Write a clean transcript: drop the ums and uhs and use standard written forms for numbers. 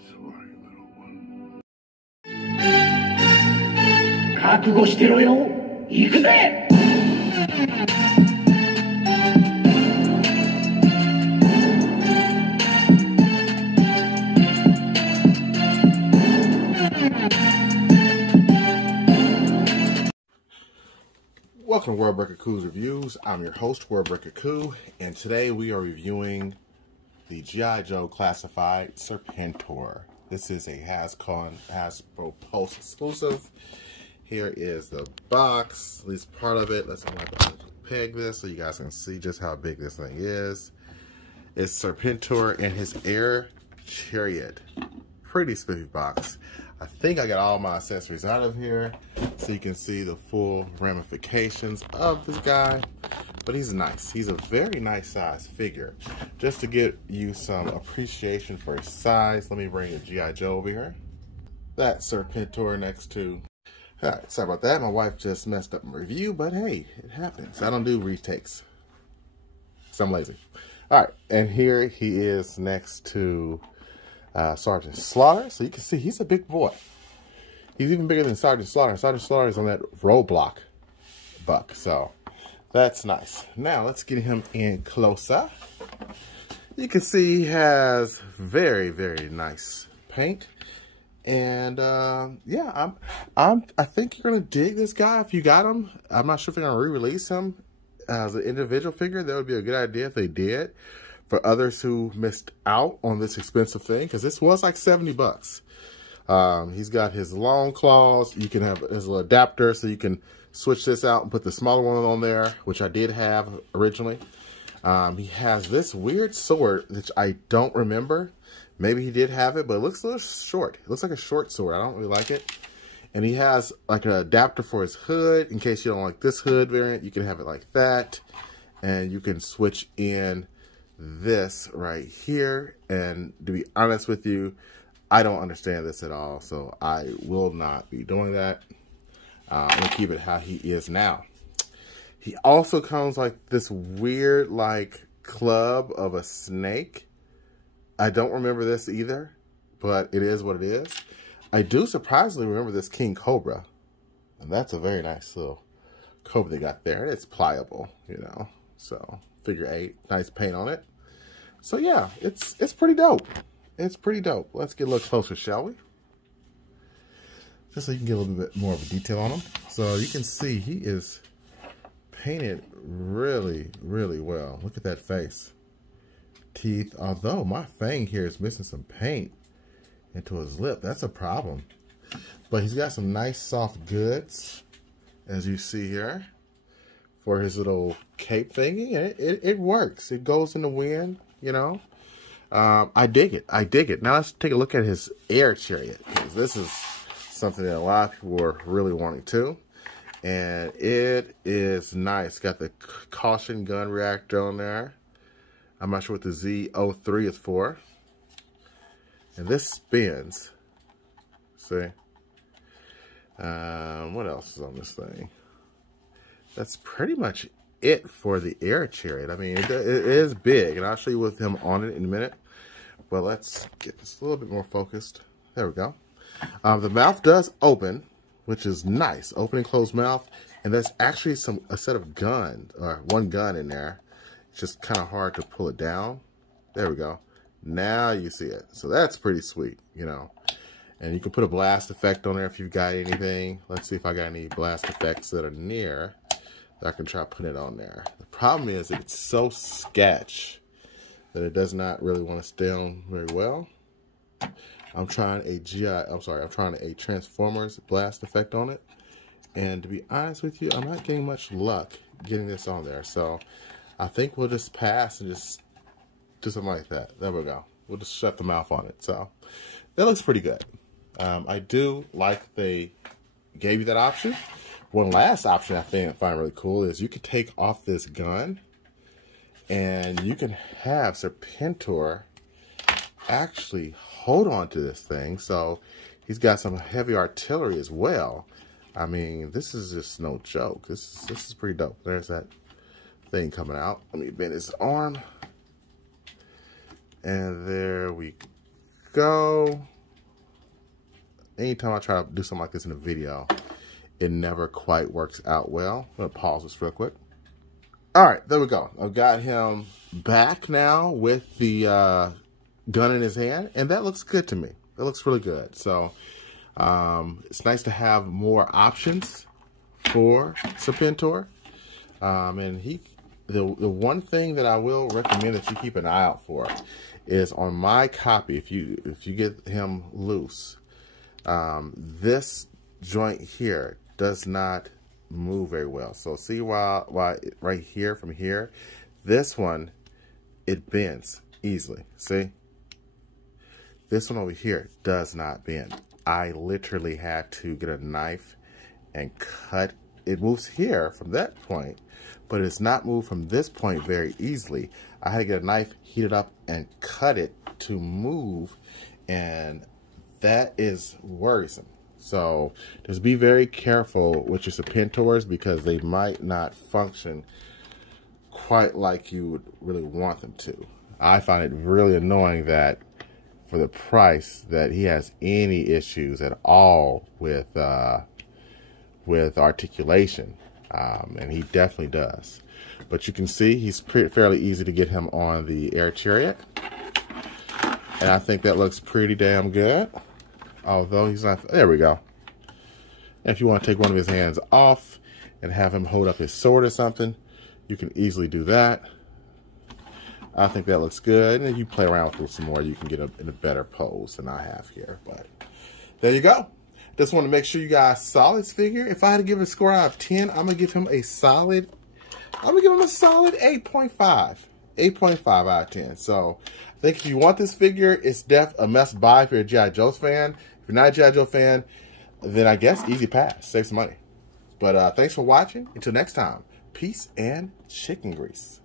sorry, little one. 覚悟してろよ。行くぜ。Welcome to Worldbreaker Coo's Reviews. I'm your host, Worldbreaker Coo, and today we are reviewing the G.I.Joe Classified Serpentor. This is a Hasbro Pulse exclusive. Here is the box, at least part of it. Let's peg this so you guys can see just how big this thing is. It's Serpentor and his air Chariot. Pretty spiffy box. I think I got all my accessories out of here so you can see the full ramifications of this guy. But he's nice. He's a very nice size figure. Just to give you some appreciation for his size, let me bring a G.I.Joe over here. That's Serpentor next to... Alright, sorry about that. My wife just messed up my review, but hey, it happens. I don't do retakes. So I'm lazy. Alright, and here he is next to... Sergeant Slaughter. So you can see he's a big boy. He's even bigger than Sergeant Slaughter. Sergeant Slaughter is on that roadblock buck. So that's nice. Now let's get him in closer. You can see he has very, very nice paint. And yeah, I think you're gonna dig this guy if you got him. I'm not sure if they're gonna re-release him as an individual figure. That would be a good idea if they did. For others who missed out on this expensive thing, because this was like 70 bucks. He's got his long claws. You can have his little adapter, so you can switch this out and put the smaller one on there, which I did have originally. He has this weird sword, which I don't remember. Maybe he did have it, but it looks a little short. It looks like a short sword. I don't really like it. And he has like an adapter for his hood. In case you don't like this hood variant, you can have it like that. And you can switch in this right here, and to be honest with you, I don't understand this at all, so I will not be doing that. I'm gonna keep it how he is now. He also comes like this weird like club of a snake. I don't remember this either, but it is what it is. I do surprisingly remember this King Cobra, and that's a very nice little cobra they got there. It's pliable, you know, so figure 8, nice paint on it. So yeah, it's pretty dope. It's pretty dope. Let's get a little closer, shall we? Just so you can get a little bit more of a detail on him. So you can see he is painted really, really well. Look at that face. Teeth, although my fang here is missing some paint into his lip. That's a problem. But he's got some nice soft goods, as you see here, for his little cape thingy, and it works. It goes in the wind, you know. I dig it. I dig it. Now let's take a look at his air chariot, because this is something that a lot of people were really wanting too, and it is nice. Got the caution gun reactor on there. I'm not sure what the Z03 is for, and this spins. See. What else is on this thing? That's pretty much it for the air chariot. I mean, it is big, and I'll show you with him on it in a minute. But let's get this a little bit more focused. There we go. The mouth does open, which is nice. Open and closed mouth. And there's actually a set of guns, or one gun in there. It's just kind of hard to pull it down. There we go. Now you see it. So that's pretty sweet, you know. And you can put a blast effect on there if you've got anything. Let's see if I got any blast effects that are near. I can try putting it on there. The problem is that it's so sketch that it does not really want to stay on very well. I'm trying a Transformers blast effect on it. And to be honest with you, I'm not getting much luck getting this on there. So I think we'll just pass and just do something like that. There we go. We'll just shut the mouth on it. So that looks pretty good. I do like they gave you that option. One last option I find really cool is you can take off this gun and you can have Serpentor actually hold on to this thing. So he's got some heavy artillery as well. I mean, this is just no joke. This is pretty dope. There's that thing coming out. Let me bend his arm. And there we go. Anytime I try to do something like this in a video, it never quite works out well. I'm going to pause this real quick. All right, there we go. I've got him back now with the gun in his hand, and that looks good to me. That looks really good. So it's nice to have more options for Serpentor. And the one thing that I will recommend that you keep an eye out for is on my copy. If you get him loose, this joint here does not move very well. So see why right here from here, this one, it bends easily. See, this one over here does not bend. I literally had to get a knife and cut. It moves here from that point, but it's not moved from this point very easily. I had to get a knife, heat it up, and cut it to move, and that is worrisome. So just be very careful with your Serpentors because they might not function quite like you would really want them to. I find it really annoying that for the price that he has any issues at all with articulation, and he definitely does. But you can see he's fairly easy to get him on the air chariot, and I think that looks pretty damn good. Although he's not, there we go. And if you want to take one of his hands off and have him hold up his sword or something, you can easily do that. I think that looks good. And if you play around with it some more, you can get in a better pose than I have here. But there you go. Just want to make sure you guys saw this figure. If I had to give it a score out of 10, I'm going to give him a solid, 8.5. 8.5 out of 10. So I think if you want this figure, it's a must buy if you're a G.I. Joe fan. If you're not a G.I. Joe fan, then I guess easy pass. Save some money. But thanks for watching. Until next time, peace and chicken grease.